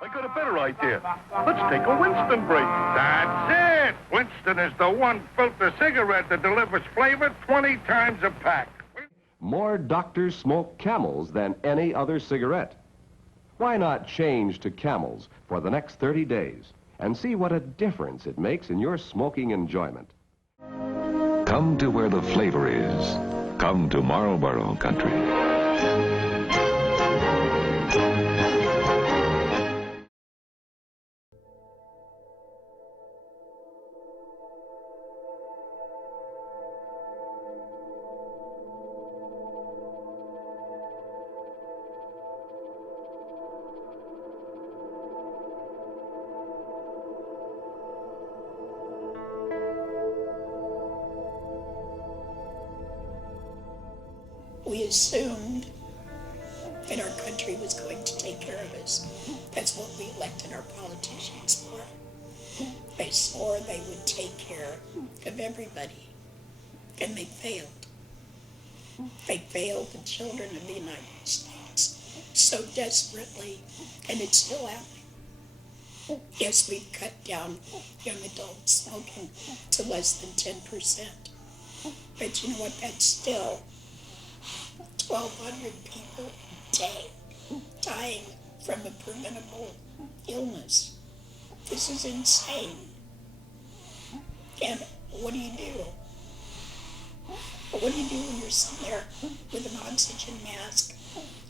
I got a better idea. Let's take a Winston break. That's it! Winston is the one filter cigarette that delivers flavor 20 times a pack. More doctors smoke Camels than any other cigarette. Why not change to Camels for the next 30 days and see what a difference it makes in your smoking enjoyment? Come to where the flavor is. Come to Marlboro Country. We assumed that our country was going to take care of us. That's what we elected our politicians for. They swore they would take care of everybody, and they failed. They failed the children of the United States so desperately, and it's still happening. Yes, we've cut down young adult smoking to less than 10%. But you know what, that's still 1,200 people a day dying from a preventable illness. This is insane. And what do you do? What do you do when you're sitting there with an oxygen mask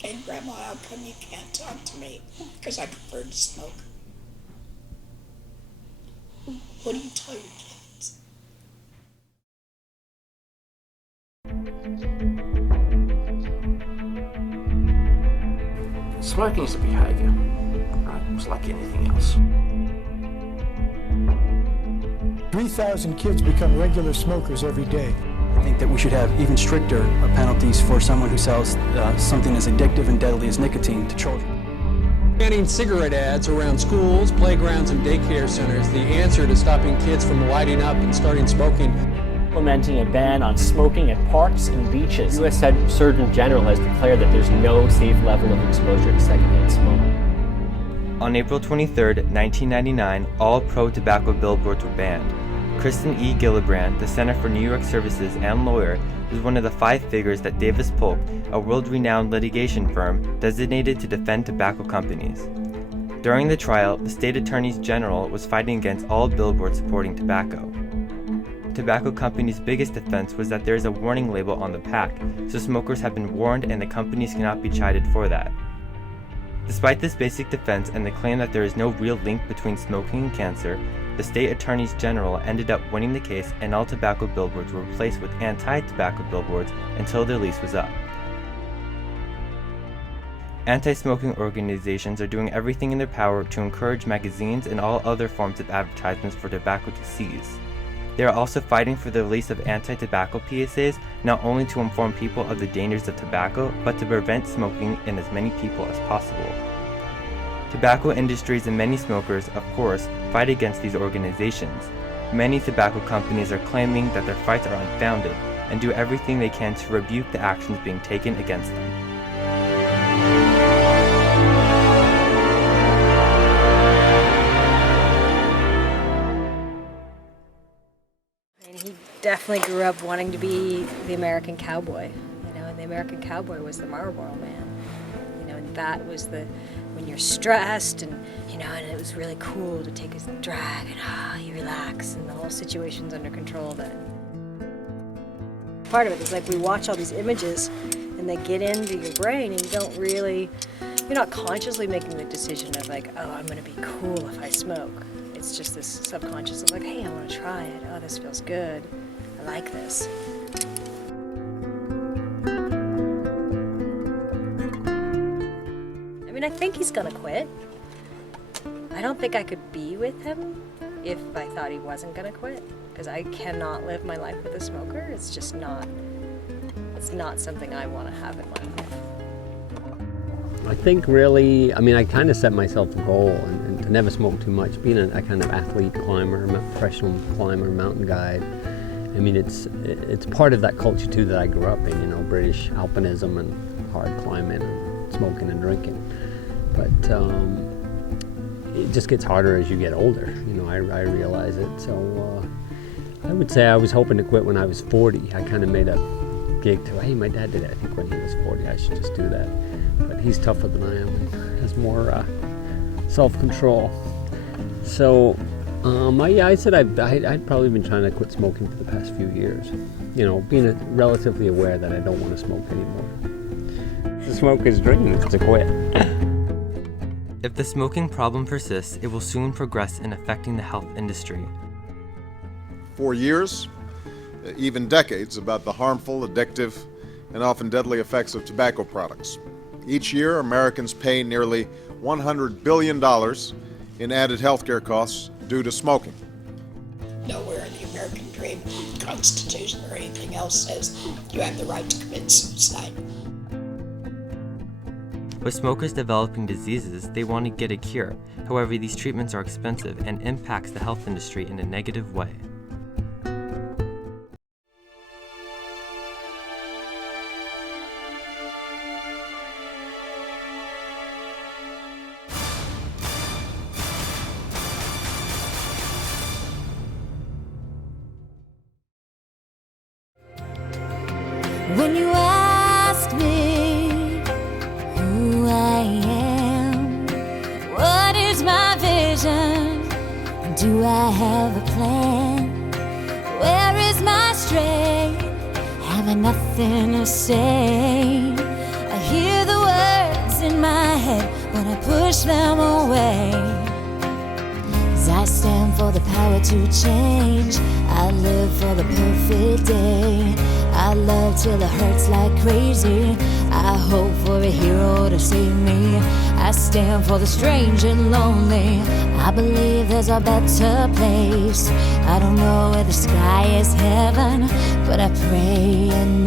and Grandma, how come you can't talk to me? Because I prefer to smoke. What do you tell your kids? Smoking is a behaviour, right? It's like anything else. 3,000 kids become regular smokers every day. I think that we should have even stricter penalties for someone who sells something as addictive and deadly as nicotine to children. Banning cigarette ads around schools, playgrounds, and daycare centers, the answer to stopping kids from lighting up and starting smoking. Implementing a ban on smoking at parks and beaches. The U.S. Surgeon General has declared that there's no safe level of exposure to secondhand smoke. On April 23, 1999, all pro-tobacco billboards were banned. Kristen E. Gillibrand, the Center for New York Services and lawyer, was one of the 5 figures that Davis Polk, a world-renowned litigation firm, designated to defend tobacco companies. During the trial, the state attorney general was fighting against all billboards supporting tobacco. Tobacco companies' biggest defense was that there is a warning label on the pack, so smokers have been warned and the companies cannot be chided for that. Despite this basic defense and the claim that there is no real link between smoking and cancer, the state attorneys general ended up winning the case and all tobacco billboards were replaced with anti-tobacco billboards until their lease was up. Anti-smoking organizations are doing everything in their power to encourage magazines and all other forms of advertisements for tobacco to cease. They are also fighting for the release of anti-tobacco PSAs, not only to inform people of the dangers of tobacco, but to prevent smoking in as many people as possible. Tobacco industries and many smokers, of course, fight against these organizations. Many tobacco companies are claiming that their fights are unfounded, and do everything they can to rebuke the actions being taken against them. He definitely grew up wanting to be the American cowboy, and the American cowboy was the Marlboro Man, and that was when you're stressed and it was really cool to take a drag and you relax and the whole situation's under control then. Part of it is like we watch all these images and they get into your brain and you're not consciously making the decision of like, oh, I'm gonna be cool if I smoke. It's just this subconscious of like, hey, I want to try it. Oh, this feels good. I like this. I mean, I think he's gonna quit. I don't think I could be with him if I thought he wasn't gonna quit, because I cannot live my life with a smoker. It's just not, it's not something I want to have in my life. I think really, I kind of set myself a goal and to never smoke too much. Being a kind of athlete climber, professional climber, mountain guide, it's part of that culture too that I grew up in, British alpinism and hard climbing and smoking and drinking. But it just gets harder as you get older. You know, I realize it. So I would say I was hoping to quit when I was 40. I kind of made a gig to, hey, my dad did it. I think when he was 40, I should just do that. But he's tougher than I am and has more self-control. So I said I'd probably been trying to quit smoking for the past few years. You know, being relatively aware that I don't want to smoke anymore. The smoker's dream is to quit. If the smoking problem persists, it will soon progress in affecting the health industry. For years, even decades, about the harmful, addictive, and often deadly effects of tobacco products. Each year, Americans pay nearly $100 billion in added healthcare costs due to smoking. Nowhere in the American dream, Constitution, or anything else says you have the right to commit suicide. With smokers developing diseases, they want to get a cure. However, these treatments are expensive and impacts the health industry in a negative way. When you ask me who I am, what is my vision? Do I have a plan? Where is my strength? Having nothing to say. I hear the words in my head, but I push them away. 'Cause I stand for the power to change. I live for the perfect day. I love till it hurts like crazy. I hope for a hero to save me. I stand for the strange and lonely. I believe there's a better place. I don't know where the sky is heaven, but I pray and